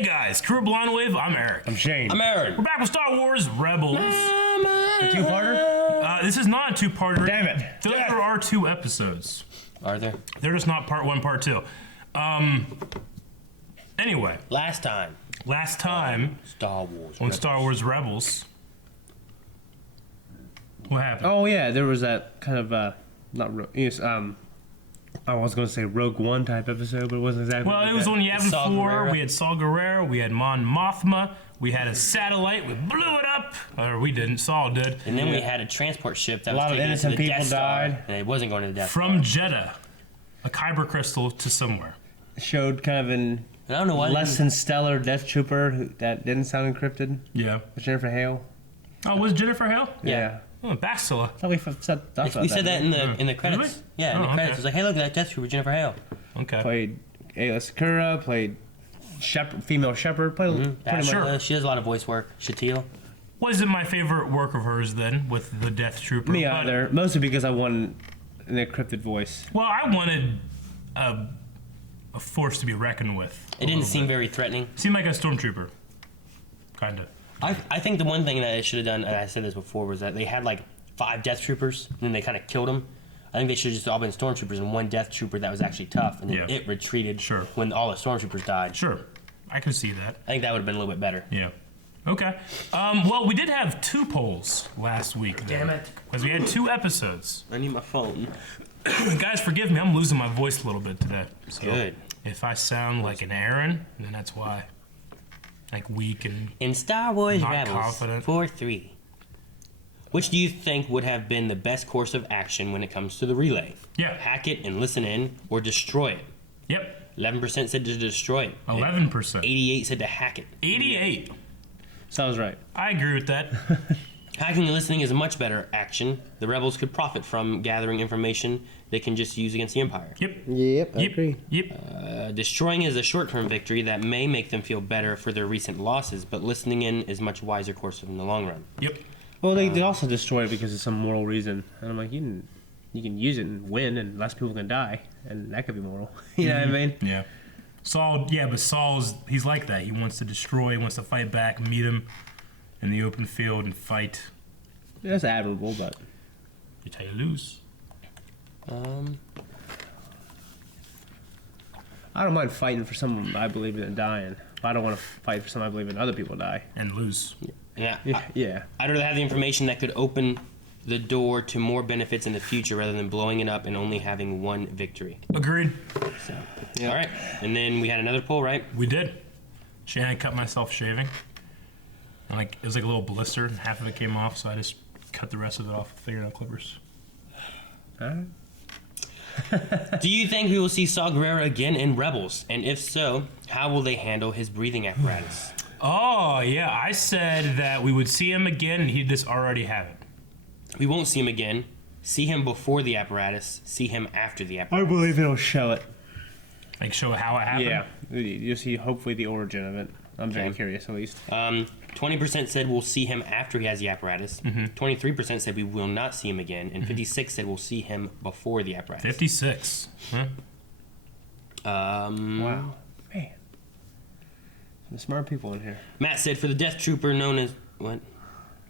Hey guys, Crew Blind Wave, I'm Eric. I'm Shane. I'm Aaron. We're back with Star Wars Rebels. A two-parter? This is not a two-parter. Damn it. There are 2 episodes. Are there? They're just not part 1, part 2. Anyway, Last time. on Star Wars. Star Wars Rebels, what happened? Oh, yeah, there was that kind of, I was going to say Rogue One type episode, but it wasn't exactly Well, like it was that. on Yavin Saw 4. Gerrera. We had Saw Gerrera. We had Mon Mothma. We had a satellite. We blew it up. Or we didn't. Saw did. And then we had a transport ship that A was lot of taking us to innocent the people Death Star, died. and it wasn't going to the Death From Star. Jeddah, a kyber crystal to somewhere. Showed kind of an And I don't know why. less than stellar Death Trooper that didn't sound encrypted. Yeah. With Jennifer Hale. Oh, was Jennifer Hale? Yeah. Oh, Bastila. I thought we said we said that in the credits. Really? Yeah, in the Oh, credits. okay. It was like, hey, look at that Death Trooper, Jennifer Hale. Okay. Played Ayla Sakura, played female shepherd, played pretty much. Sure. She does a lot of voice work. Shatil. Wasn't my favorite work of hers then with the Death Trooper. Me but- either. Mostly because I wanted an encrypted voice. Well, I wanted a force to be reckoned with. It didn't seem very threatening. Seemed like a stormtrooper. Kinda. I think the one thing that they should have done, and I said this before, was that they had like 5 Death Troopers, and then they kind of killed them. I think they should have just all been Stormtroopers and 1 Death Trooper that was actually tough, and then Yeah. it retreated Sure. when all the Stormtroopers died. Sure. I could see that. I think that would have been a little bit better. Yeah. Okay. Well, we did have 2 polls last week. Damn it. Because we had 2 episodes. I need my phone. Guys, forgive me. I'm losing my voice a little bit today. So Good. if I sound like an Aaron, then that's why. Like weak and... In Star Wars Not Rebels confident. 4-3, which do you think would have been the best course of action when it comes to the relay? Yeah. Hack it and listen in, or destroy it? Yep. 11% said to destroy it. 11%. 88 said to hack it. 88. Sounds right. I agree with that. Hacking and listening is a much better action. The rebels could profit from gathering information they can just use against the Empire. Yep. Yep, Yep. Yep. Destroying is a short-term victory that may make them feel better for their recent losses, but listening in is much wiser course in the long run. Yep. Well, they also destroy it because of some moral reason. And I'm like, you can use it and win, and less people can die, and that could be moral. You know what I mean? Yeah. Saul, yeah, but Saul's, he's like that. He wants to destroy, he wants to fight back, meet him in the open field and fight. That's admirable, but You tell you lose. I don't mind fighting for someone I believe in and dying. But I don't want to fight for someone I believe in other people die. And lose. Yeah, Yeah. I'd rather have the information that could open the door to more benefits in the future rather than blowing it up and only having 1 victory. Agreed. So, all right. And then we had another poll, right? We did. I cut myself shaving. And like it was like a little blister, and half of it came off, so I just cut the rest of it off with fingernail clippers. Do you think we will see Saw Gerrera again in Rebels? And if so, how will they handle his breathing apparatus? Oh yeah, I said that we would see him again, and he'd just already have it. We won't see him again. See him before the apparatus. See him after the I apparatus. believe it'll show it. Like show how it happened. Yeah. You'll see hopefully the origin of it. I'm very Okay. curious, at least. 20% said we'll see him after he has the apparatus. 23% said we will not see him again. And 56 said we'll see him before the apparatus. 56. Huh? Wow. Man. Some smart people in here. Matt said for the Death Trooper known as... What?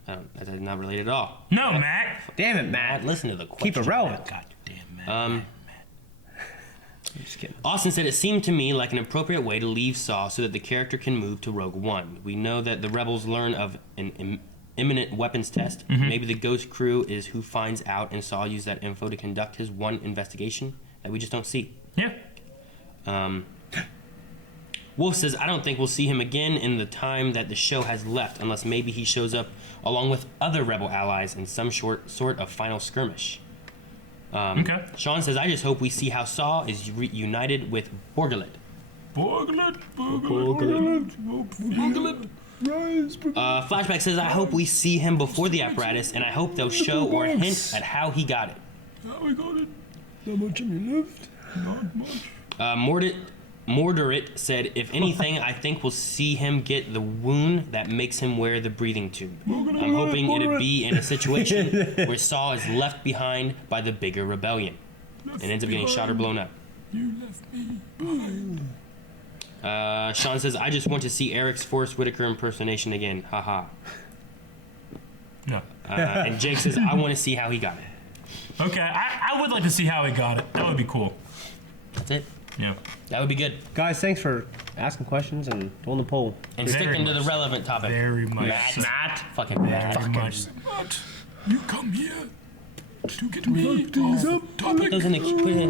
That's not related at all. No, Matt. Damn it, Matt, Matt. listen to the question. Keep it relevant. God damn, Matt. I'm just kidding. Austin said, it seemed to me like an appropriate way to leave Saw so that the character can move to Rogue One. We know that the rebels learn of an imminent weapons test. Maybe the Ghost Crew is who finds out and Saw used that info to conduct his one investigation that we just don't see. Yeah. Wolf says, I don't think we'll see him again in the time that the show has left, unless maybe he shows up along with other rebel allies in some sort of final skirmish. Okay. Sean says, I just hope we see how Saw is reunited with Borgalet. Flashback says, I hope we see him before the apparatus, and I hope they'll show or hint at how he got it. How we got it? Not much in your left. Not much. Morderit said, if anything, I think we'll see him get the wound that makes him wear the breathing tube. I'm hoping it'd be in a situation where Saw is left behind by the bigger rebellion and ends up getting shot or blown up. You left me behind. Sean says, I just want to see Eric's Forrest Whitaker impersonation again. Haha. No. And Jake says, I want to see how he got it. Okay, I would like to see how he got it. That would be cool. That's it. Yeah. That would be good. Guys, thanks for asking questions and doing the poll. And Very sticking to the much. relevant topic. Very much. Matt. Fucking Matt. Very much. You come here to get me off topic. Put those in the Q&A.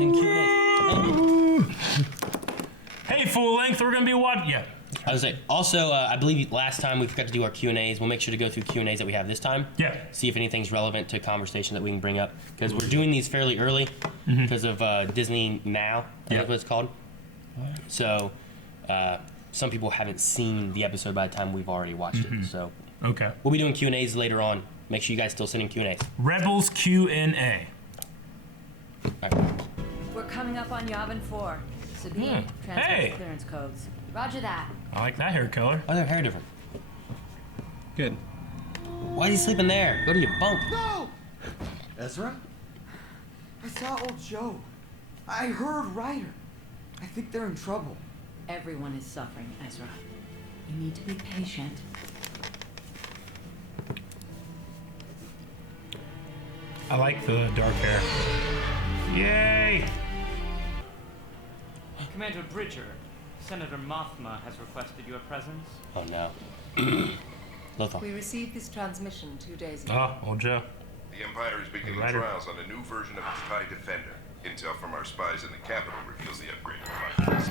Hey, full length, we're gonna be what? Yeah. I was like, also, I believe last time we forgot to do our Q&As. We'll make sure to go through Q&As that we have this time. Yeah. See if anything's relevant to conversation that we can bring up. Because we're doing these fairly early because of Disney Now, I think what it's called. So, some people haven't seen the episode by the time we've already watched it. So, Okay. we'll be doing Q&As later on. Make sure you guys still sending Q&As. Rebels Q&A. All right. We're coming up on Yavin 4. Sabine, transfer Hey. clearance codes. Roger that. I like that hair color. Why are their hair different? Good. Why is he sleeping there? Go to your bunk. No! Ezra? I saw old Joe. I heard Ryder. I think they're in trouble. Everyone is suffering, Ezra. You need to be patient. I like the dark hair. Yay! Commander Bridger, Senator Mothma has requested your presence. Oh, no. Lothal. We received this transmission 2 days ago. Oh, old Joe. The Empire is beginning Ryder. trials on a new version of its TIE Defender. Intel from our spies in the capital reveals the upgraded fighters.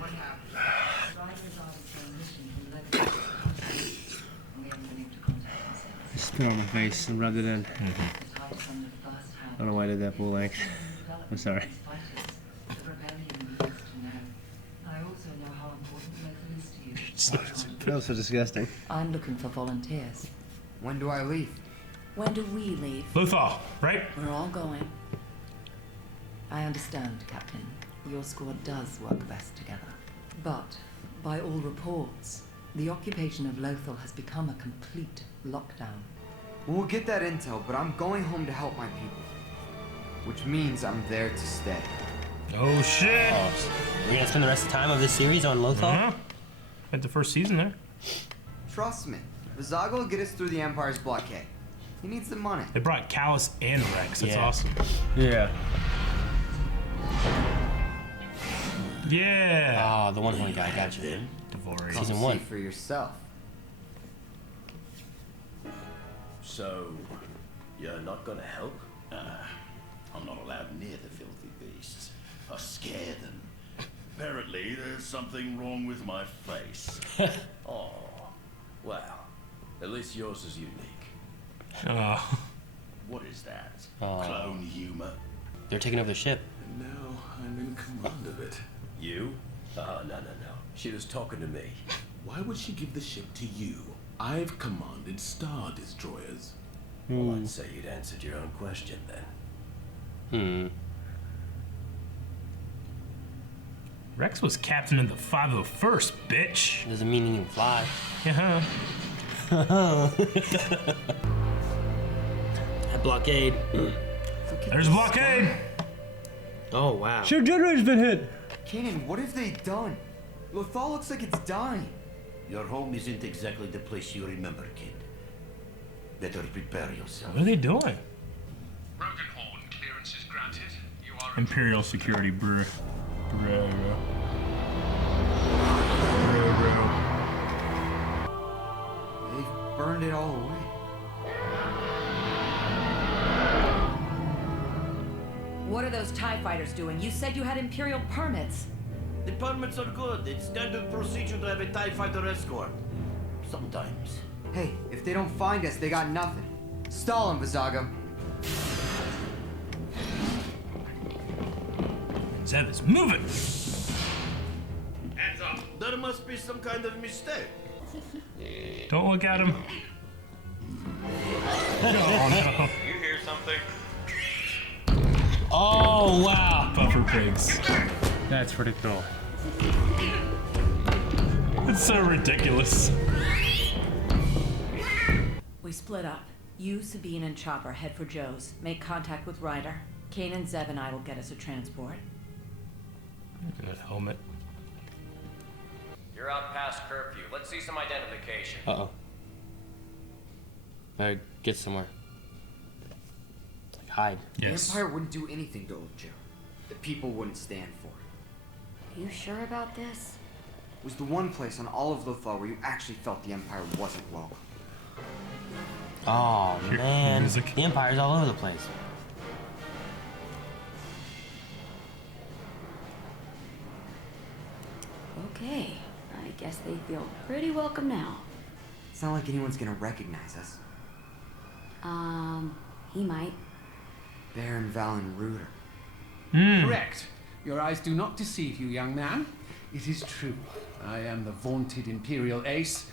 What happened? Riders are the transmission from Lebanon. We haven't been able to contact them since. Spit on my face and rubbed it in. The TIE defender first I don't know why I did that full length. I'm sorry. These fighters, the rebellion needs to know. I also know how important Lothal is to you. That was so disgusting. I'm looking for volunteers. When do I leave? When do we leave? Lothal, right? We're all going. I understand, Captain. Your squad does work best together. But, by all reports, the occupation of Lothal has become a complete lockdown. We'll get that intel, but I'm going home to help my people. Which means I'm there to stay. Oh, shit. Oh, we're going to spend the rest of the time of this series on Lothal? Yeah. At the first season there. Trust me, Vizago will get us through the Empire's blockade. He needs the money. They brought Callus and Rex. That's Yeah. awesome. Yeah. Yeah. Oh, the one horny guy. Gotcha. Devori. Season See 1. for yourself. So, you're not gonna help? I'm not allowed near the filthy beasts. I scare them. Apparently, there's something wrong with my face. Oh, well, at least yours is unique. Oh. What is that? Oh. Clone humor? They're taking over the ship. And now I'm in command of it. You? No. She was talking to me. Why would she give the ship to you? I've commanded Star Destroyers. Well, I'd say you'd answered your own question then. Rex was captain of the 501st, bitch. Doesn't mean he can fly. Yeah. That blockade. There's a blockade. Oh, wow. Ship generator's been hit. Kanan, what have they done? Lothal looks like it's dying. Your home isn't exactly the place you remember, kid. Better prepare yourself. What are they doing? Rogenhorn, clearance is granted. You are Imperial Security, bro. Bro. They've burned it all away. What are those TIE fighters doing? You said you had Imperial permits. The permits are good. It's standard procedure to have a TIE fighter escort. Sometimes. Hey, if they don't find us, they got nothing. Stall him, Vizago. Zeb is moving. hands up. There must be some kind of mistake. Don't look at him. Oh no. You hear something? Oh, wow. Buffer pigs. That's pretty cool. It's so ridiculous. We split up. You, Sabine, and Chopper head for Joe's. Make contact with Ryder. Kanan, Zeb, and I will get us a transport. And a helmet. You're out past curfew. Let's see some identification. Uh-oh. Better get somewhere. Like hide. Yes. The Empire wouldn't do anything to old Joe. The people wouldn't stand for it. You sure about this? It was the one place on all of Lothal where you actually felt the Empire wasn't welcome. Oh, man. Music. The Empire's all over the place. Okay, I guess they feel pretty welcome now. It's not like anyone's gonna recognize us. He might. Baron Valen Reuter. Correct. Your eyes do not deceive you, young man. It is true. I am the vaunted Imperial ace,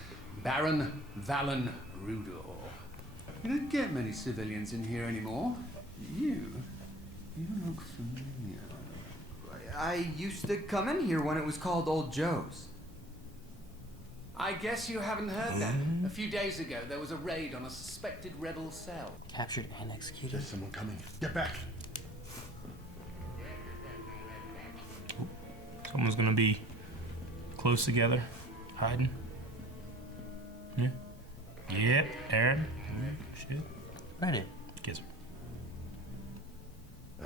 Baron Valen Rudor. You don't get many civilians in here anymore. You look familiar. I used to come in here when it was called Old Joe's. I guess you haven't heard that. A few days ago, there was a raid on a suspected rebel cell. Captured and executed. There's someone coming. Get back. Someone's gonna be close together, hiding. Yeah. Yep, Aaron. Shit. Ready. Kiss her.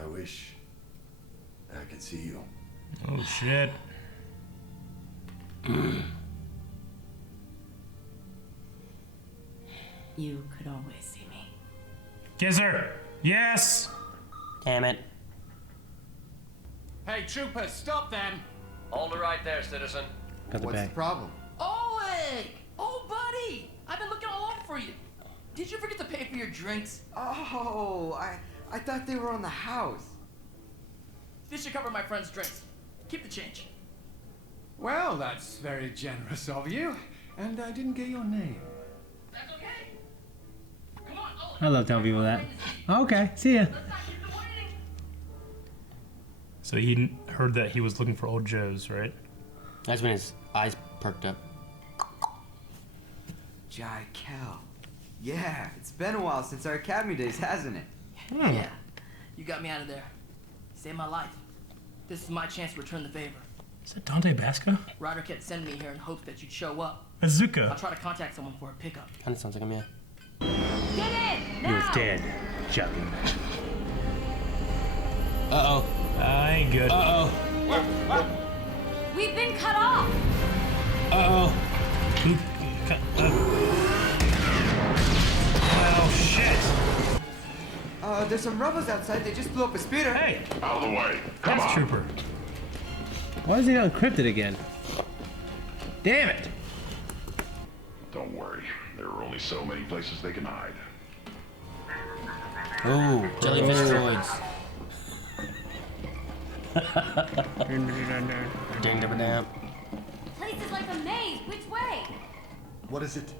I wish I could see you. Oh shit. You could always see me. Kiss her. Yes. Damn it. Hey, troopers, stop them! Hold it right there, citizen. Got the What's bag. the problem? Oleg! Oh, buddy! I've been looking all over for you. Did you forget to pay for your drinks? Oh, I thought they were on the house. This should cover my friend's drinks. Keep the change. Well, that's very generous of you. And I didn't get your name. That's okay. Come on, Oleg. I love telling people that. Okay, see ya. Let's not keep them waiting. So he heard that he was looking for Old Joe's, right? That's when his eyes perked up. Jai Kel. Yeah, it's been a while since our academy days, hasn't it? Yeah, you got me out of there. Saved my life. This is my chance to return the favor. Is that Dante Basco? Ryder kept sending me here in hopes that you'd show up. Azuka. I'll try to contact someone for a pickup. Kinda sounds like him, yeah. Get in! You're Now! dead, Chucky. Uh-oh. I ain't good. Uh-oh. We've been cut off! Uh-oh. Oh shit. There's some rebels outside. They just blew up a speeder. Hey. Out of the way. Come Death on. Trooper. Why is he not encrypted again? Damn it! Don't worry. There are only so many places they can hide. Oh, jellyfish droids. Ding ding ding. Place is like a maze. Which way? What is it?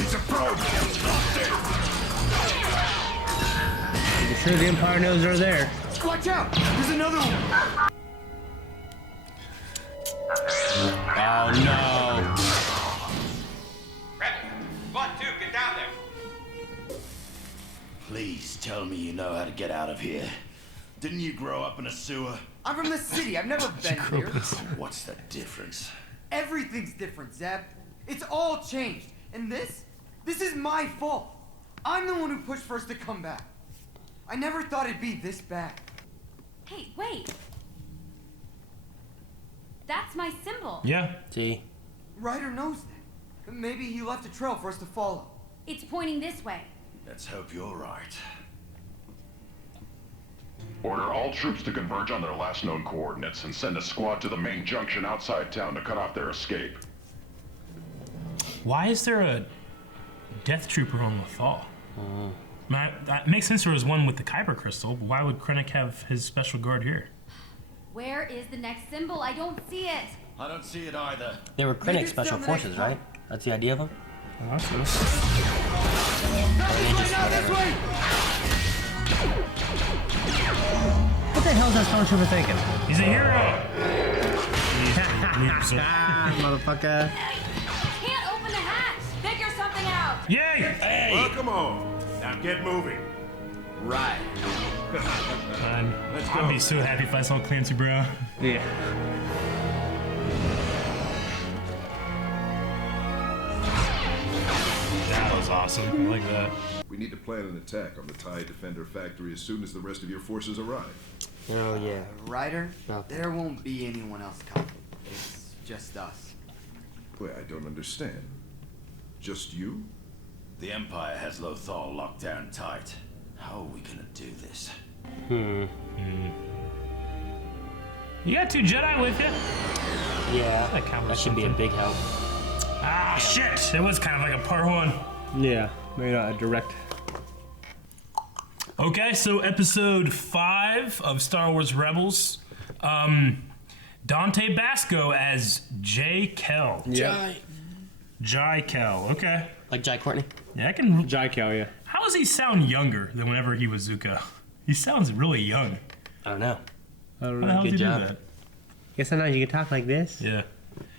It's a probe! You sure the Empire knows they're there? Watch out! There's another one! Oh no. Rebel, Squad 2, get down there. Please tell me you know how to get out of here. Didn't you grow up in a sewer? I'm from the city. I've never been here. What's the difference? Everything's different, Zeb. It's all changed. And this is my fault. I'm the one who pushed for us to come back. I never thought it'd be this bad. Hey, wait. That's my symbol. Yeah. See? Ryder knows that. Maybe he left a trail for us to follow. It's pointing this way. Let's hope you're right. Order all troops to converge on their last known coordinates and send a squad to the main junction outside town to cut off their escape. Why is there a Death Trooper on Lothal? That makes sense. There was one with the Kyber crystal, but why would Krennic have his special guard here? Where is the next symbol? I don't see it. I don't see it either. They were Maybe Krennic it's special down the next forces, one. right? That's the idea of them? Oh, that's cool. This way! What the hell is that stormtrooper thinking? He's a hero! Motherfucker. Can't open the hatch. Figure something out. Yay! Welcome home. Now get moving. Right. I'd be so happy if I saw Clancy Brown. Yeah. That was awesome. I like that. We need to plan an attack on the TIE Defender factory as soon as the rest of your forces arrive. Oh, yeah. Ryder, Okay. there won't be anyone else coming. It's just us. Wait, I don't understand. Just you? The Empire has Lothal locked down tight. How are we gonna do this? You got 2 Jedi with you. Yeah, That counts that should be a big help. Ah, shit! It was kind of like a part 1. Yeah, maybe not a direct. Okay, so episode 5 of Star Wars Rebels. Dante Basco as Jay Kell. Jai Kell, okay. Like Jai Courtney? Yeah, I can. Jai Kell, yeah. How does he sound younger than whenever he was Zuko? He sounds really young. I don't know. I don't How the know. hell did Good he do job. that? Guess sometimes you can talk like this. Yeah.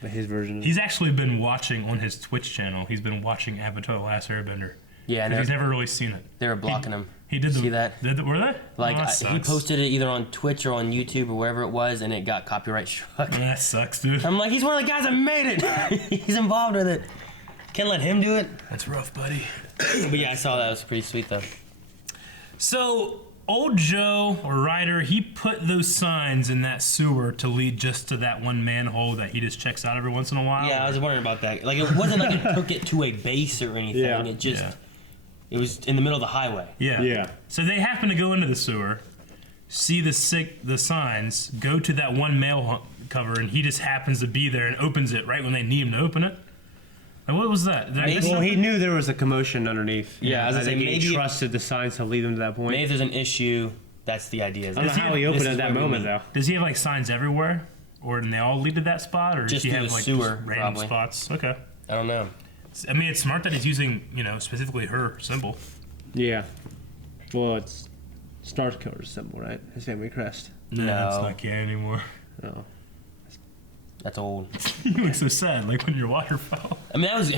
But his version. He's actually been watching on his Twitch channel. He's been watching Avatar: The Last Airbender. Yeah, I 'Cause know. he's never really seen it. They were blocking him. He did the. See that? Were they? Like, Oh, that he sucks. posted it either on Twitch or on YouTube or wherever it was, and it got copyright struck. That sucks, dude. I'm like, he's one of the guys that made it. He's involved with it. Can't let him do it. That's rough, buddy. But yeah, I saw that. It was pretty sweet, though. So, old Joe, or Ryder, he put those signs in that sewer to lead just to that one manhole that he just checks out every once in a while. Yeah, I was wondering about that. Like, it wasn't like it took it to a base or anything. Yeah. It just, it was in the middle of the highway. Yeah. Yeah. So they happen to go into the sewer, see the signs, go to that one mail cover, and he just happens to be there and opens it right when they need him to open it. And what was that? Did I miss Well, something? he knew there was a commotion underneath. Yeah, I was I gonna say, think he maybe- trusted the signs to lead him to that point. Maybe if there's an issue, that's the idea. I don't know how he opened it at that moment, though. Does he have like signs everywhere, or do they all lead to that spot, or Just does he through have the like sewer, just random probably. spots? Okay. I don't know. I mean, it's smart that he's using, specifically her symbol. Yeah. Well, it's Starkiller's symbol, right? His family crest. No, it's not canon anymore. Oh. That's old. You look so sad, like when your waterfowl. I mean, that was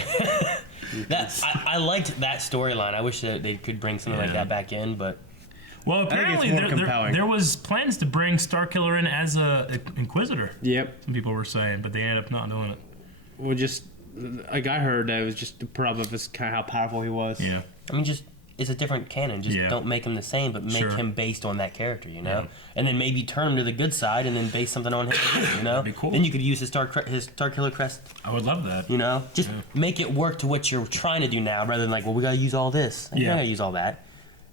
I liked that storyline. I wish that they could bring something like that back in, but Well, apparently there was plans to bring Starkiller in as a Inquisitor. Yep. Some people were saying, but they ended up not doing it. Well, just like I heard that it was just the problem of just kind of how powerful he was. Yeah. I mean, just it's a different canon. Just don't make him the same, but make Sure. him based on that character, and then maybe turn him to the good side, and then base something on him, That'd be cool. Then you could use his Starkiller crest. I would love that. Just make it work to what you're trying to do now, rather than like, well, we gotta use all this. You Yeah. gotta use all that.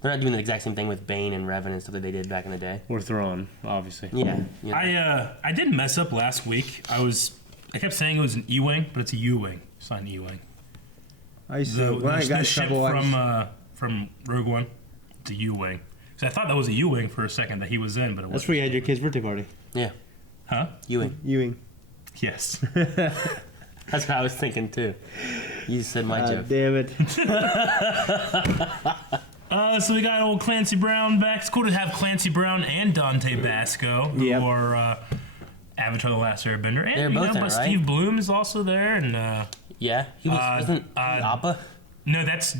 They're not doing the exact same thing with Bane and Revan and stuff that they did back in the day. Or Thrawn, obviously. Yeah. I did mess up last week. I kept saying it was an E-wing, but it's a U-wing. It's not an E-wing. I used to when I got in ship trouble. from Rogue One. It's a U-wing. So I thought that was a U-wing for a second that he was in, but it That's wasn't. where you had your kid's birthday party. Yeah. Huh? Ewing. Yes. That's what I was thinking too. You said my joke. Damn it. So we got old Clancy Brown back. It's cool to have Clancy Brown and Dante Basco, who are Avatar: The Last Airbender. And, They're both in but it, right? Steve Bloom is also there. And Yeah, he wasn't Appa? No, that's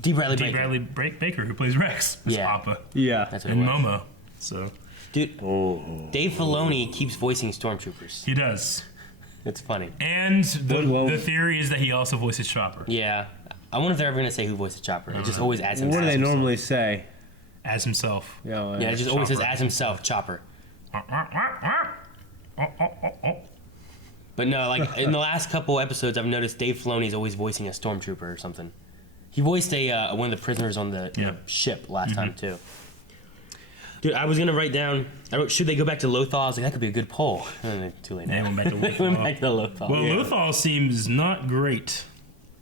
D. Bradley Baker. Bradley Baker, who plays Rex. It's Yeah. Appa. Yeah. That's what And it was. Momo. So Dude, Dave Filoni keeps voicing stormtroopers. he does. It's funny. And the theory is that he also voices Chopper. Yeah. I wonder if they're ever going to say who voiced Chopper. It just always adds What himself. do they normally say? As himself. Yeah, Yeah, it just always says Chopper. as himself, Chopper. But no, like in the last couple episodes, I've noticed Dave Filoni's always voicing a stormtrooper or something. He voiced one of the prisoners on the ship last time too. Dude, I was gonna write down. I wrote, should they go back to Lothal? I was like, that could be a good poll. And then too late. They went back to They Lothal. went back to Lothal. Well, Lothal seems not great.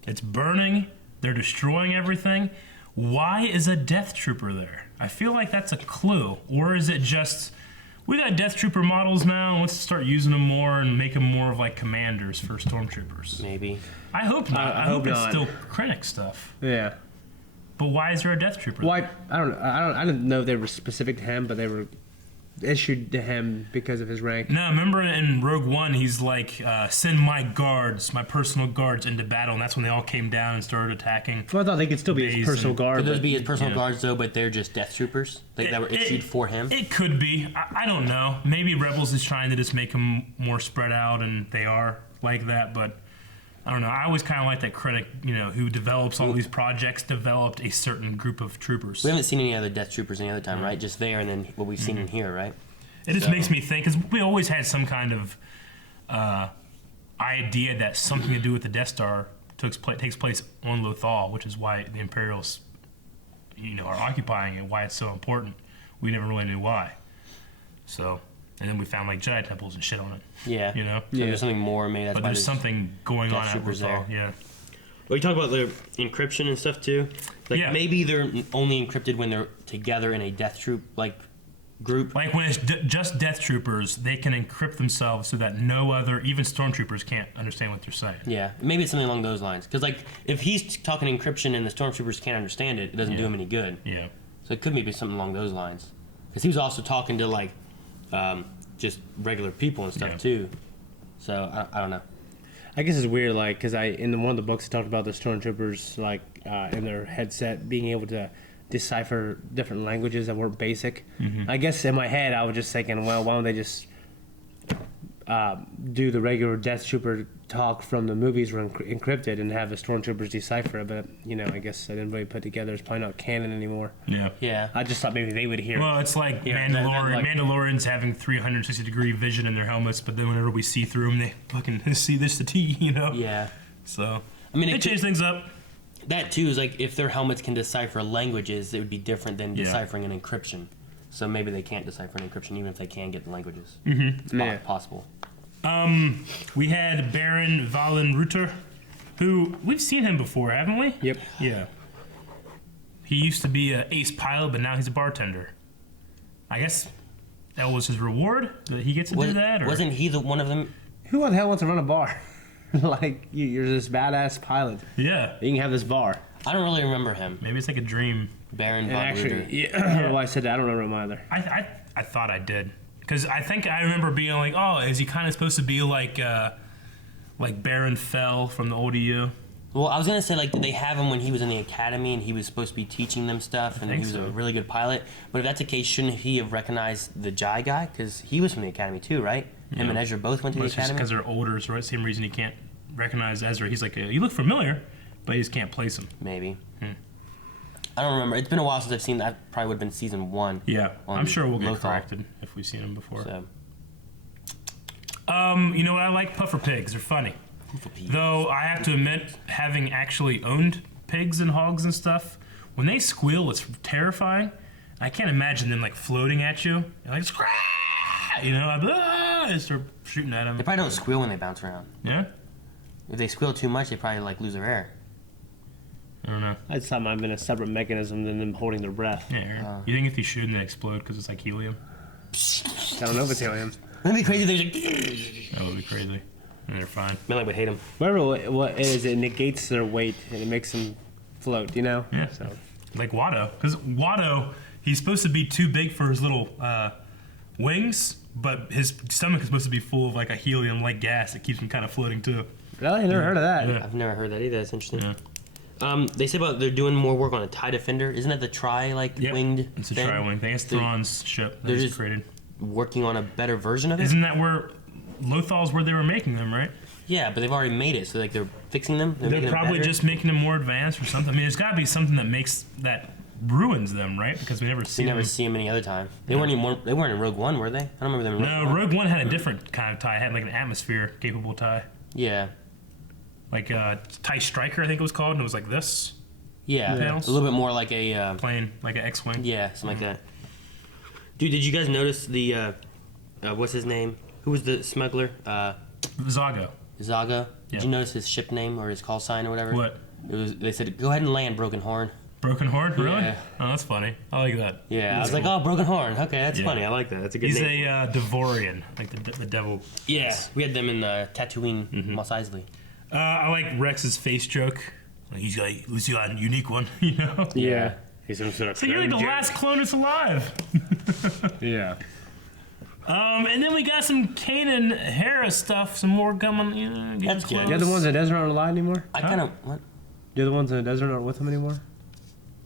It's burning. They're destroying everything. Why is a Death Trooper there? I feel like that's a clue. Or is it just, we got Death Trooper models now, let's start using them more and make them more of like commanders for Stormtroopers? Maybe. I hope not. I hope it's not. still Krennic stuff. Yeah. But why is there a Death Trooper? Why? I don't know. I didn't know they were specific to him, but they were issued to him because of his rank. No, remember in Rogue One, he's like, send my guards, my personal guards into battle, and that's when they all came down and started attacking. Well, I thought they could still be his personal guard. Could those be his personal guards, though, but they're just death troopers? Like, that were issued for him? It could be. I don't know. Maybe Rebels is trying to just make them more spread out, and they are like that, but I don't know. I always kind of like that Krennic, who develops all these projects, developed a certain group of troopers. We haven't seen any other death troopers any other time, right? Just there and then what we've seen in here, right? It just makes me think, because we always had some kind of idea that something to do with the Death Star takes place on Lothal, which is why the Imperials, are occupying it, why it's so important. We never really knew why. So, and then we found like Jedi temples and shit on it. Yeah. So there's something more, maybe that's but why there's something going on at troopers Lothal. there. Yeah. Well, you talk about the encryption and stuff too. Like maybe they're only encrypted when they're together in a death troop group. Like when it's just death troopers, they can encrypt themselves so that no other, even stormtroopers, can't understand what they're saying. Yeah, maybe it's something along those lines. Because if he's talking encryption and the stormtroopers can't understand it, it doesn't do him any good. Yeah. So it could maybe something along those lines. Because he was also talking to just regular people and stuff too. So I don't know. I guess it's weird, because in one of the books it talked about the stormtroopers, in their headset being able to decipher different languages that weren't basic. Mm-hmm. I guess in my head I was just thinking, well, why don't they just do the regular Death Trooper talk from the movies were encrypted and have the stormtroopers decipher it? But I guess I didn't really put together. It's probably not canon anymore. Yeah. I just thought maybe they would hear. Well, it's like Mandalorians having 360-degree vision in their helmets, but then whenever we see through them, they fucking see this to T. Yeah. So they change things up. That too is if their helmets can decipher languages, it would be different than deciphering an encryption. So maybe they can't decipher an encryption even if they can get the languages. Mm-hmm. Possible. We had Baron Valen Rutter, who we've seen him before, haven't we? Yep. Yeah. He used to be an ace pilot, but now he's a bartender. I guess that was his reward that he gets to do that. Or? Wasn't he the one of them? Who the hell wants to run a bar? You're this badass pilot. Yeah. You can have this bar. I don't really remember him. Maybe it's like a dream. Baron Von Rutter. Well, I said that. I don't remember him either. I thought I did. Because I think I remember being like, oh, is he kind of supposed to be like Baron Fell from the old EU? Well, I was going to say, did they have him when he was in the academy and he was supposed to be teaching them stuff and he was a really good pilot? But if that's the case, shouldn't he have recognized the Jai guy? Because he was from the academy too, right? Him and Ezra both went to the academy? Just because they're older, so that's the same reason he can't recognize Ezra. He's like, you look familiar, but he just can't place him. Maybe. I don't remember. It's been a while since I've seen that. Probably would have been season 1. Yeah, I'm sure we'll get corrected if we've seen him before. So. You know what? I like puffer pigs. They're funny. Though I have to admit, having actually owned pigs and hogs and stuff, when they squeal, it's terrifying. I can't imagine them floating at you. They're like, and start shooting at them. They probably don't squeal when they bounce around. Yeah? If they squeal too much, they probably lose their air. I don't know. I just thought it might have been a separate mechanism than them holding their breath. Yeah. You think if you shoot them, they explode because it's like helium? I don't know if it's helium. That'd be crazy. That would be crazy. And they're fine. Melee would hate them. Whatever what it is, it negates their weight and it makes them float. Yeah. So. Like Watto, because Watto, he's supposed to be too big for his little wings, but his stomach is supposed to be full of a helium-like gas that keeps him kind of floating too. Really? I never heard of that. Yeah. I've never heard that either. That's interesting. Yeah. They say they're doing more work on a TIE Defender. Isn't that the winged? It's a tri-wing thing. It's Thrawn's ship that was created. Working on a better version of it. Isn't that where Lothal's where they were making them, right? Yeah, but they've already made it, so they're fixing them. They're probably just making them more advanced or something. I mean, there's got to be something that ruins them, right? Because we never see them any other time. They weren't even. They weren't in Rogue One, were they? I don't remember them. In Rogue One. Rogue One had a different kind of tie. It had an atmosphere capable tie. Yeah. Like TIE Striker, I think it was called, and it was like this. Yeah, a little bit more like a plane, like an X-wing. Yeah, something like that. Dude, did you guys notice the what's his name? Who was the smuggler? Zago. Zaga. Did you notice his ship name or his call sign or whatever? What? It was. They said, "Go ahead and land, Broken Horn." Broken Horn, really? Yeah. Oh, that's funny. I like that. Yeah, I was like, "Oh, Broken Horn. Okay, that's funny. I like that. That's a good name." He's a Devorian, like the devil. Yeah, we had them in Tatooine, Mos Eisley. I like Rex's face joke. He's got at least you got a unique one, you know? Yeah. He's some sort of so you're like the last clone that's alive. Yeah. And then we got some Kanan Hera stuff, some more coming. That's good. You're the ones in the desert aren't alive anymore? I kind of what? You're the ones in the desert aren't with them anymore?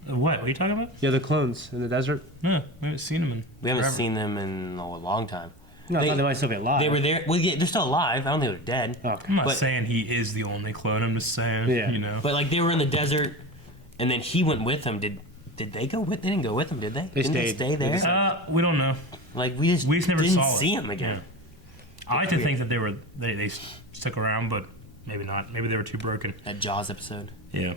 What? What are you talking about? Yeah, the clones in the desert. No, we haven't seen them in. We haven't forever. seen them in a long time. No, I thought they might still be alive. They were there. Well, yeah, they're still alive. I don't think they're dead. Okay. I'm not saying he is the only clone. I'm just saying, you know. But like they were in the desert, and then he went with them. Did they go with? They didn't go with them, did they? Didn't they stay there? We don't know. Like we just never didn't saw see it. them again. I like to think that they stuck around, but maybe not. Maybe they were too broken. That Jaws episode. Yeah.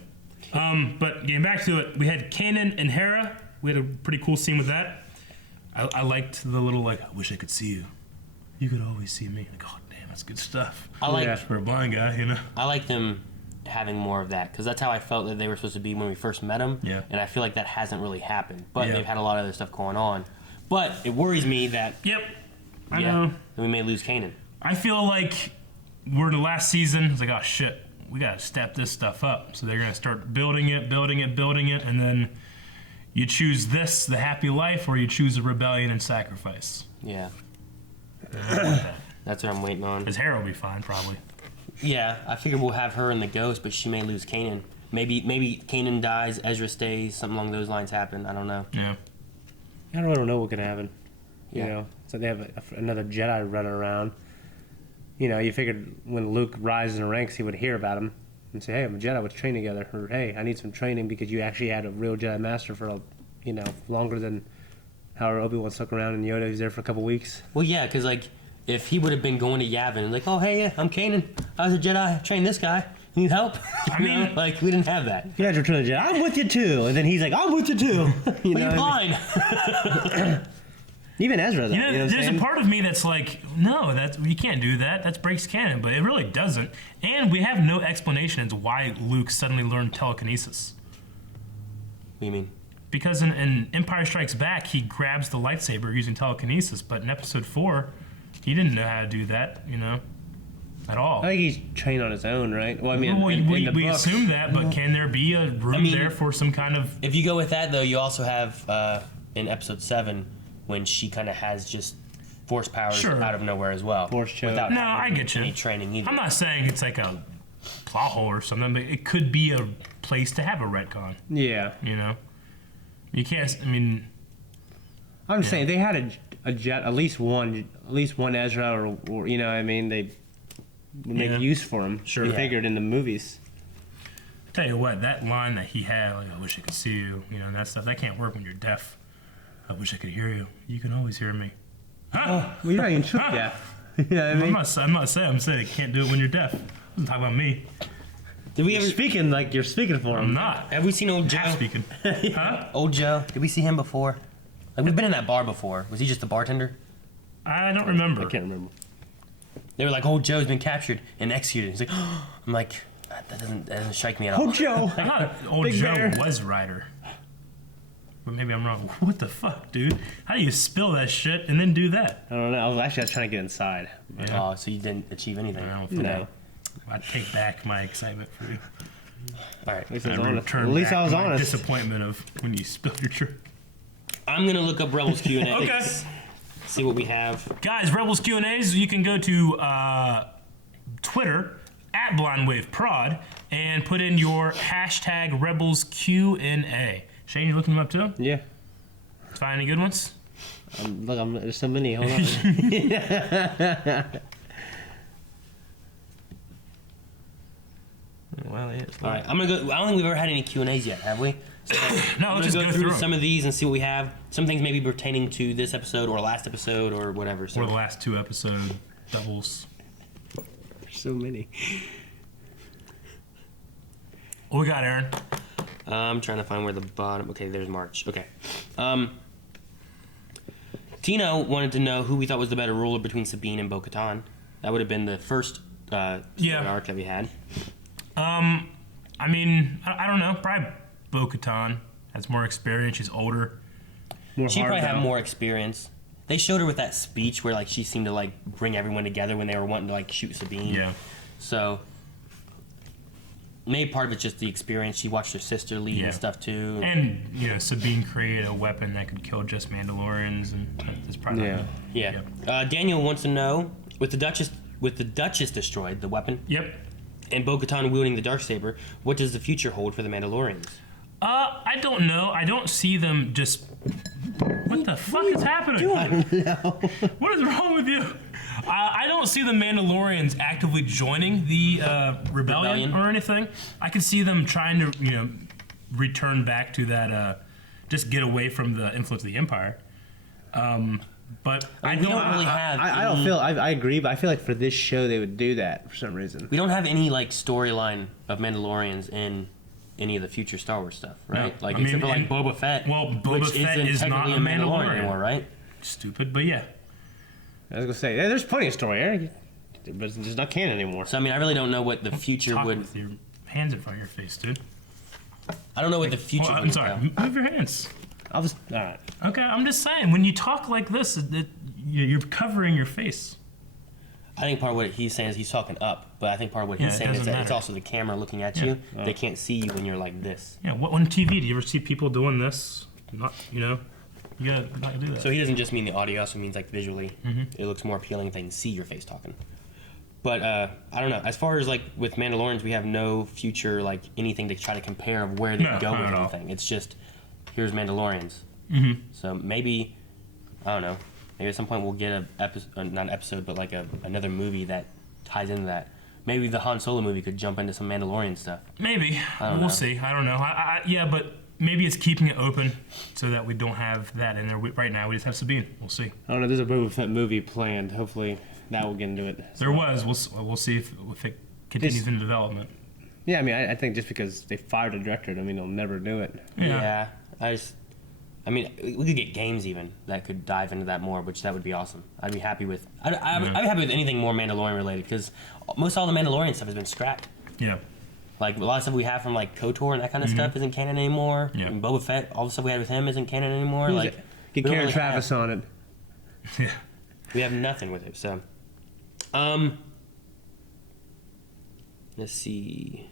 But getting back to it, we had Kanan and Hera. We had a pretty cool scene with that. I liked the little I wish I could see you. You could always see me. Like, oh damn, that's good stuff. I like for a blind guy, you know. I like them having more of that because that's how I felt that they were supposed to be when we first met them. Yeah. And I feel like that hasn't really happened. But Yeah. they've had a lot of other stuff going on. But it worries me that I know. that we may lose Kanan. I feel like we're in the last season. It's like, oh shit, we gotta step this stuff up. So they're gonna start building it, and then you choose this, the happy life, or you choose a rebellion and sacrifice. Yeah. That's what I'm waiting on. His hair will be fine, probably. Yeah, I figure we'll have her in the ghost, but she may lose Kanan. Maybe Kanan dies, Ezra stays, something along those lines happen. I don't know. Yeah. I really don't know what could happen. You Yeah. know, so they have another Jedi running around. You know, you figured when Luke rises in the ranks, he would hear about him and say, "Hey, I'm a Jedi. Let's train together." Or, "Hey, I need some training because you actually had a real Jedi Master for, longer than how Obi-Wan stuck around and Yoda was there for a couple weeks." Well, yeah, because like if he would have been going to Yavin and like, oh hey, yeah, I'm Kanan. I was a Jedi. I trained this guy. Need help? I mean, like we didn't have that. You had to return the Jedi. I'm with you too, and then he's like, "I'm with you too." You But you're blind. Even Ezra, though. You know, You know what I'm there's a saying? part of me that's like, no, you can't do that. That breaks canon, but it really doesn't. And we have no explanation as to why Luke suddenly learned telekinesis. What do you mean? Because in Empire Strikes Back, he grabs the lightsaber using telekinesis, but in Episode 4, he didn't know how to do that, at all. I think he's trained on his own, right? Well, I mean, Well, in we the books. assume that, but can there be a room there for some kind of... If you go with that though, you also have in Episode 7 when she kind of has just force powers Sure. out of nowhere as well. Force choke. Without No, having I get you. any training either. I'm not saying it's like a plot hole or something, but it could be a place to have a retcon. Yeah. You can't. I mean, I'm saying they had a jet, at least one Ezra, or you know, what I mean, they would make Yeah. use for him. Sure. They Yeah. figured in the movies. tell you what, that line that he had, like, I wish I could see you, and that stuff, that can't work when you're deaf. I wish I could hear you. You can always hear me. Huh? Well, you're not even true deaf. You know what I mean? I'm not saying I can't do it when you're deaf. I'm talking about me. Did we You're ever speaking like you're speaking for him. I'm not. Have we seen old Joe? Half speaking. Huh? Old Joe. Did we see him before? Like we've been in that bar before. Was he just the bartender? I don't remember. I can't remember. They were like, "Old Joe's been captured and executed." He's like, "I'm like, that doesn't strike me at all." Oh, Joe. I thought old Big Joe bear. was Ryder. But maybe I'm wrong. What the fuck, dude? How do you spill that shit and then do that? I don't know. I was trying to get inside. Oh, so you didn't achieve anything? I don't No. I take back my excitement for you. All right. At least I was I honest. return At least back I was my honest. disappointment of when you spilled your drink. I'm gonna look up Rebels Q&A. Okay. See what we have. Guys, Rebels Q&As, you can go to Twitter at BlindWaveProd and put in your hashtag Rebels Q&A. Shane, you looking them up too? Yeah. Find any good ones? Look, there's so many. Hold on. Well, yeah. All right, I'm gonna go. I don't think we've ever had any Q&As yet, have we? So No, I'm let's gonna just go through some of these and see what we have. Some things maybe pertaining to this episode or last episode or whatever. So Or the last two episode doubles. There's so many. What we got, Aaron? I'm trying to find where the bottom. Okay, there's March. Okay. Tino wanted to know who we thought was the better ruler between Sabine and Bo-Katan. That would have been the first story arc that we had. I mean, I don't know. Probably Bo-Katan has more experience. She's older. She probably had more experience. They showed her with that speech where like she seemed to like bring everyone together when they were wanting to like shoot Sabine. Yeah. So maybe part of it's just the experience. She watched her sister lead and stuff too. And Sabine created a weapon that could kill just Mandalorians, and that's probably Yeah. Daniel wants to know, with the Duchess destroyed, the weapon. Yep. And Bo-Katan wielding the darksaber, what does the future hold for the Mandalorians? I don't know. I don't see them just. What the fuck is happening? What is wrong with you? I don't see the Mandalorians actively joining the rebellion or anything. I can see them trying to, return back to that, just get away from the influence of the Empire. But I don't really have. I don't feel. I agree, but I feel like for this show they would do that for some reason. We don't have any storyline of Mandalorians in any of the future Star Wars stuff, right? No. Except for Boba Fett. Well, Boba Fett is not a Mandalorian anymore, right? Stupid, but yeah. I was gonna say there's plenty of story there, but it's just not canon anymore. So I really don't know what the future Talk would. With your hands in front of your face, dude. I don't know what the future. I'm sorry. Move your hands. All right. Okay, I'm just saying. When you talk like this, you're covering your face. I think part of what he's saying is he's talking up, but I think part of what he's saying is that it's also the camera looking at you. They can't see you when you're like this. Yeah. What on TV? Do you ever see people doing this? Not, you gotta not do that. So he doesn't just mean the audio; also means visually. Mm-hmm. It looks more appealing if they can see your face talking. But I don't know. As far as with Mandalorians, we have no future anything to try to compare of where they go with anything. It's just here's Mandalorians. Mm-hmm. So maybe I don't know. Maybe at some point we'll get not an episode, but another movie that ties into that. Maybe the Han Solo movie could jump into some Mandalorian stuff. Maybe. We'll see. I don't know. Yeah, but maybe it's keeping it open so that we don't have that in there. Right now, we just have Sabine. We'll see. I don't know. There's a Boba Fett movie planned. Hopefully that will get into it. There was. We'll see if it continues in development. Yeah, I think just because they fired a director, they'll never do it. Yeah. We could get games even that could dive into that more, which that would be awesome. I'd be happy with. I'd be happy with anything more Mandalorian related because most all the Mandalorian stuff has been scrapped. Yeah. A lot of stuff we have from KOTOR and that kind of stuff isn't canon anymore. Yeah. And Boba Fett, all the stuff we had with him isn't canon anymore. Get Karen Travis on it. Yeah. We have nothing with it. So, let's see.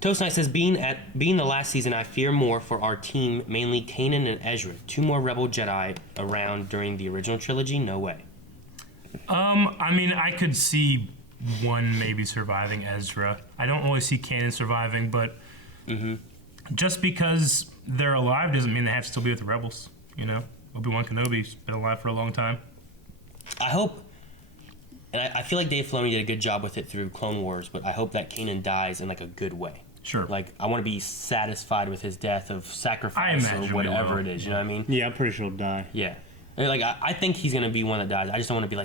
Toast Knight says, being the last season, I fear more for our team, mainly Kanan and Ezra. 2 more Rebel Jedi around during the original trilogy? No way. I could see one maybe surviving Ezra. I don't really see Kanan surviving, but just because they're alive doesn't mean they have to still be with the Rebels. Obi-Wan Kenobi's been alive for a long time. I hope, and I feel like Dave Filoni did a good job with it through Clone Wars, but I hope that Kanan dies in a good way. Sure. I want to be satisfied with his death of sacrifice or whatever it is. You know what I mean? Yeah, I'm pretty sure he'll die. Yeah. I think he's gonna be one that dies. I just don't want to be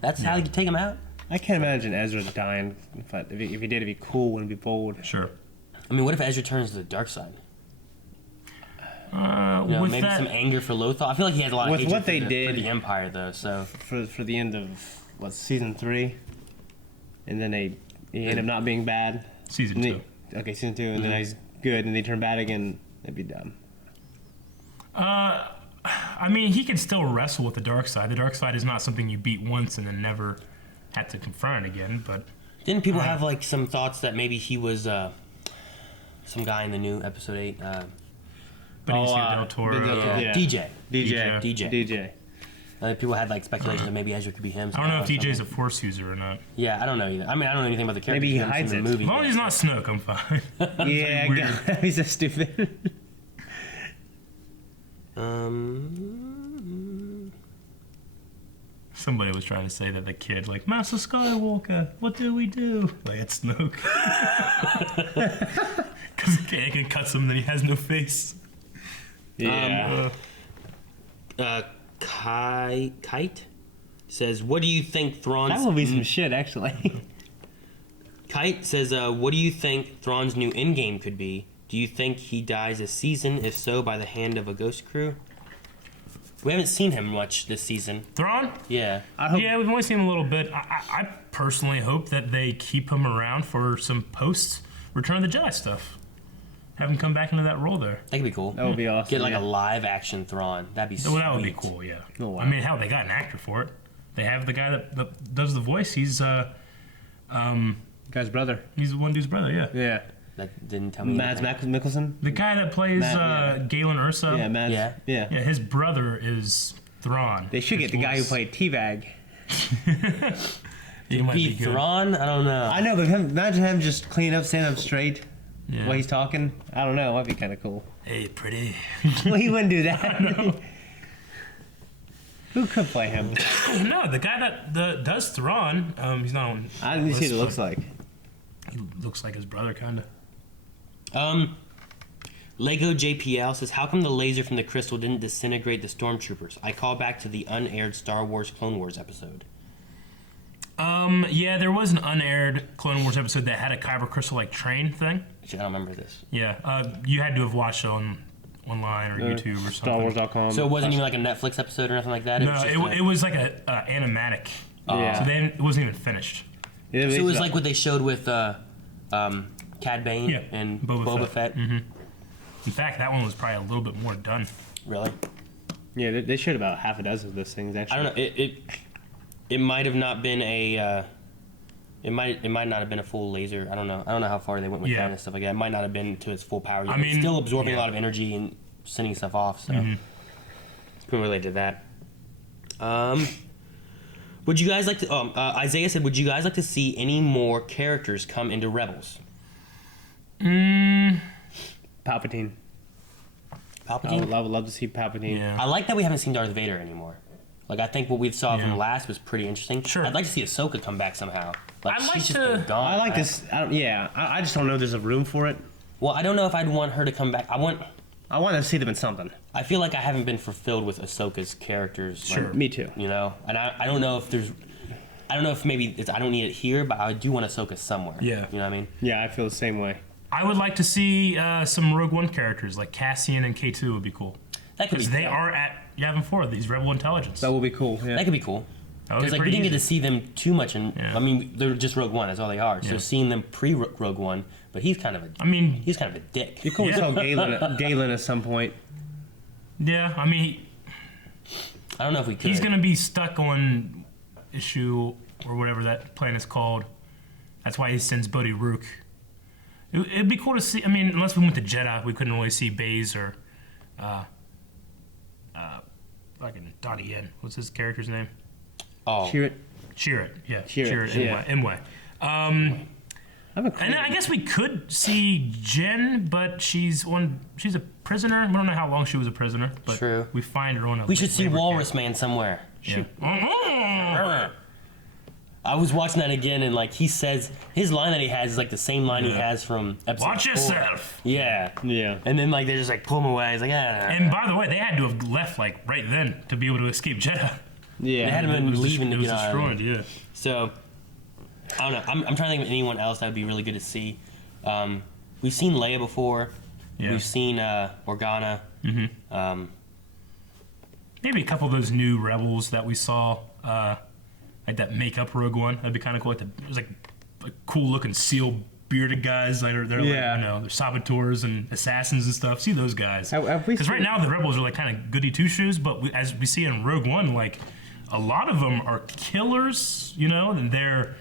that's how you take him out. I can't imagine Ezra dying. But if he did, it'd be cool and be bold. Sure. What if Ezra turns to the dark side? With maybe some anger for Lothal. I feel like he has a lot of hatred for the Empire, though. So for the end of season 3, and then he ended up not being bad. Season 2. Okay, season 2, and then he's good, and they turn bad again. That'd be dumb. He can still wrestle with the dark side. The dark side is not something you beat once and then never had to confront again. But didn't people have some thoughts that maybe he was some guy in the new episode 8? Benicio del Toro. DJ. People had speculations that maybe Ezra could be him. I don't know if DJ's a Force user or not. Yeah, I don't know either. I don't know anything about the character. Maybe he hides it. Movie, as long as he's not Snoke, I'm fine. Yeah, God, he's so stupid. Somebody was trying to say that the kid, Master Skywalker, what do we do? It's Snoke. Because Anakin cuts him, then he has no face. Yeah. Kite says, what do you think Thrawn's... That will be some shit, actually. Kite says, what do you think Thrawn's new endgame could be? Do you think he dies this season? If so, by the hand of a ghost crew? We haven't seen him much this season. Thrawn? Yeah. Yeah, we've only seen him a little bit. I personally hope that they keep him around for some post Return of the Jedi stuff. Have him come back into that role there. That could be cool. That would be awesome. Get like yeah. a live action Thrawn. That'd be sweet. Well, that would be cool, yeah. Oh, wow. I mean, hell, they got an actor for it. They have the guy that does the voice. He's guy's brother. He's the one dude's brother, yeah. Yeah. That didn't tell me. Mads Mikkelsen? The guy that plays Galen Ursa. Yeah, Mads. Yeah. Yeah. Yeah, his brother is Thrawn. They should get the guy who played Teabag. He might Be be good. Thrawn? I don't know. I know, but imagine him just clean up, stand up straight Yeah. while he's talking. I don't know. It might be kind of cool. Hey, pretty. Well, he wouldn't do that. Who could play him? No, the guy that does Thrawn. He's not on. I didn't see what it looks like. He looks like his brother, kind of. Lego JPL says, how come the laser from the crystal didn't disintegrate the stormtroopers? I call back to the unaired Star Wars Clone Wars episode. Yeah, there was an unaired Clone Wars episode that had a kyber crystal like train thing. Actually, I don't remember this. Yeah, you had to have watched it online or YouTube or something. StarWars.com. So it wasn't even like a Netflix episode or nothing like that? No, was just it was like a animatic. Yeah. So then it wasn't even finished. So it was like what they showed with Cad Bane and Boba Fett. Mm-hmm. In fact, that one was probably a little bit more done. Really? Yeah, they showed about half a dozen of those things, actually. I don't know. It might have not been a. It might not have been a full laser. I don't know. I don't know how far they went with that and stuff like that. It might not have been to its full power yet. I mean, it's still absorbing a lot of energy and sending stuff off. So it's pretty related to that. Would you guys like to? Isaiah said, "Would you guys like to see any more characters come into Rebels?" Palpatine. Palpatine. I would love to see Palpatine. Yeah. I like that we haven't seen Darth Vader anymore. Like, I think what we saw from last was pretty interesting. Sure. I'd like to see Ahsoka come back somehow. Like, I'd like she's just to- been gone. I like right? this. I just don't know if there's a room for it. Well, I don't know if I'd want her to come back. I want to see them in something. I feel like I haven't been fulfilled with Ahsoka's characters. Sure. Me too. You know? And I don't know if there's... I don't know if maybe I don't need it here, but I do want Ahsoka somewhere. Yeah. You know what I mean? Yeah, I feel the same way. I would like to see some Rogue One characters like Cassian and K2 would be cool. That could be Because they cool. are at Yavin 4, these Rebel Intelligence. That would be cool. Yeah. That could be cool. That would be Because like we pretty didn't get to easy. see them too much, and Yeah. I mean they're just Rogue One. That's all they are. So Yeah. seeing them pre Rogue One, but he's kind of a he's kind of a dick. You could tell Galen at some point. Yeah, I mean, I don't know if we could. he's going to be stuck on issue or whatever that plan is called. That's why he sends Bodhi Rook. It'd be cool to see. I mean, unless we went to Jeddah, we couldn't really see Baze or fucking Donnie Yen. What's his character's name? Oh, Chirrut. Yeah. Chirrut, yeah. Imwe. And I guess we could see Jen, but she's a prisoner. We don't know how long she was a prisoner, but True. we find her on a we should see labor Walrus camp. Man somewhere. Yeah. I was watching that again, and like he says, his line that he has is like the same line he has from episode Watch 4. yourself. Yeah. Yeah. And then like they just like pull him away. He's like, ah. And by the way, they had to have left like right then to be able to escape Jeddah. Yeah. They had him It was leaving to it was get out. destroyed. Yeah. So I don't know. I'm trying to think of anyone else that would be really good to see. We've seen Leia before. Yeah. We've seen Organa. Mm-hmm. Maybe a couple of those new rebels that we saw, like that makeup Rogue One. That'd be kind of cool. It was like cool looking seal bearded guys that are they're Yeah. like they're saboteurs and assassins and stuff. See those guys? Have we Because right seen- now the rebels are like kind of goody two shoes, but as we see in Rogue One, like a lot of them are killers. And they're.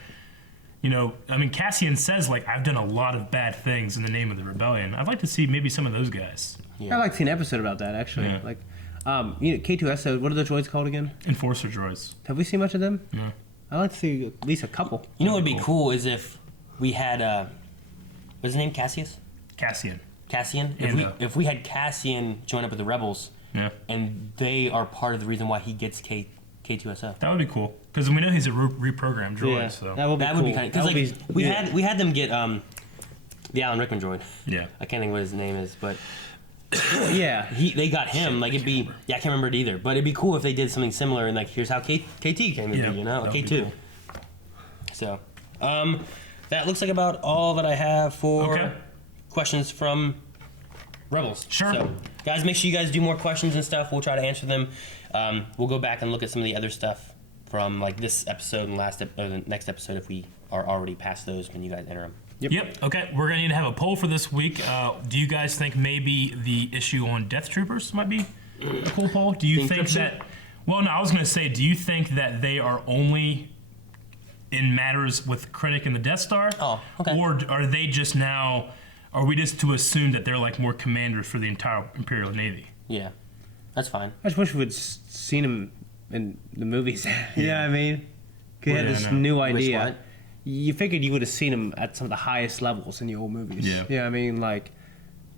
I mean, Cassian says, like, I've done a lot of bad things in the name of the rebellion. I'd like to see maybe some of those guys. I'd like to see an episode about that, actually. Yeah. Like, K2SO, what are the droids called again? Enforcer droids. Have we seen much of them? No. I'd like to see at least a couple. You know what would be cool is if we had what's his name? Cassian. Cassian. If we had Cassian join up with the rebels, and they are part of the reason why he gets K2SO. That would be cool. Because we know he's a reprogrammed droid, Yeah, so. that would be That cool. would be kind of because like we had them get the Alan Rickman droid. Yeah. I can't think what his name is, but Yeah. they got him. Like it'd be I can't remember it either, but it'd be cool if they did something similar and like here's how KT came to Yeah, be, that would be K2. cool. So, that looks like about all that I have for Okay. questions from Rebels. Sure. So, guys, make sure you guys do more questions and stuff. We'll try to answer them. We'll go back and look at some of the other stuff from like this episode and the next episode if we are already past those when you guys enter them. Yep. Okay, we're gonna need to have a poll for this week. Do you guys think maybe the issue on Death Troopers might be a cool poll? Do you think that? Well, no, I was gonna say, do you think that they are only in matters with Krennic and the Death Star? Oh, okay. Or are they just now? Are we just to assume that they're like more commanders for the entire Imperial Navy? Yeah, that's fine. I just wish we would seen him in the movies. You know what I mean? He had this new idea. You figured you would have seen him at some of the highest levels in the old movies. Yeah. You know what I mean? Like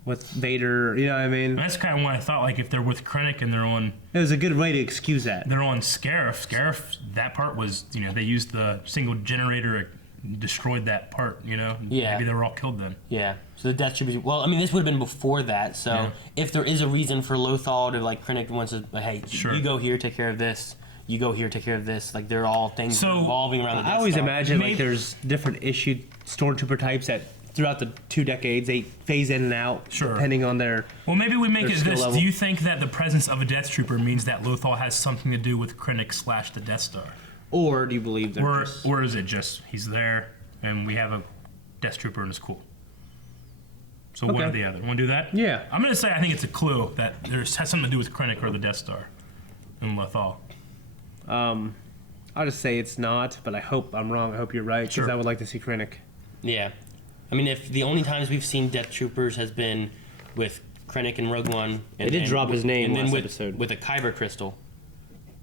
with Vader, you know what I mean? That's kind of what I thought. Like if they're with Krennic and they're on, it was a good way to excuse that. They're on Scarif. Scarif, that part was, they used the single generator, destroyed that part. Yeah. Maybe they were all killed then. Yeah. So the Death Troopers. Well, I mean, this would have been before that. So if there is a reason for Lothal to like Krennic wants to, hey, you go here, take care of this. You go here, take care of this. Like they're all things revolving around the Death I always Star. imagine like there's different issued stormtrooper types that throughout the 2 decades they phase in and out depending on their. Well, maybe we make it this. Level. Do you think that the presence of a Death Trooper means that Lothal has something to do with Krennic / the Death Star? Or do you believe they're or is it just he's there and we have a Death Trooper and it's cool? So one or the other. Want to do that? Yeah. I'm going to say I think it's a clue that has something to do with Krennic or the Death Star and Lothal. I'll just say it's not, but I hope I'm wrong. I hope you're right, because I would like to see Krennic. Yeah. I mean, if the only times we've seen Death Troopers has been with Krennic and Rogue One. They did drop his name last episode. With a Kyber crystal.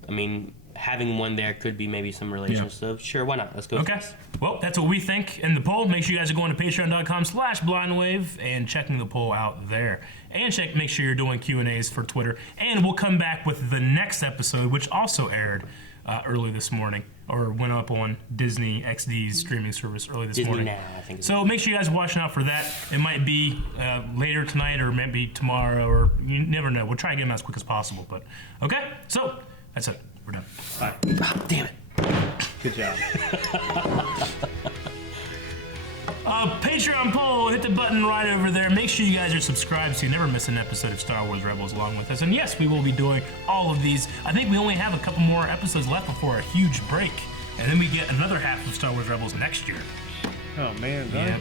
I mean, having one there could be maybe some relation. So sure, why not? Let's go. Okay. Well, that's what we think in the poll. Make sure you guys are going to patreon.com/blindwave and checking the poll out there. And make sure you're doing Q&As for Twitter. And we'll come back with the next episode, which also aired early this morning, or went up on Disney XD's streaming service early this morning. Now, I think. So make sure you guys are watching out for that. It might be later tonight or maybe tomorrow, or you never know. We'll try to get them as quick as possible. But okay, so that's it. We're done. Bye. Oh, damn it. Good job. Patreon poll, hit the button right over there. Make sure you guys are subscribed so you never miss an episode of Star Wars Rebels along with us. And yes, we will be doing all of these. I think we only have a couple more episodes left before a huge break. And then we get another half of Star Wars Rebels next year. Oh, man. Yeah.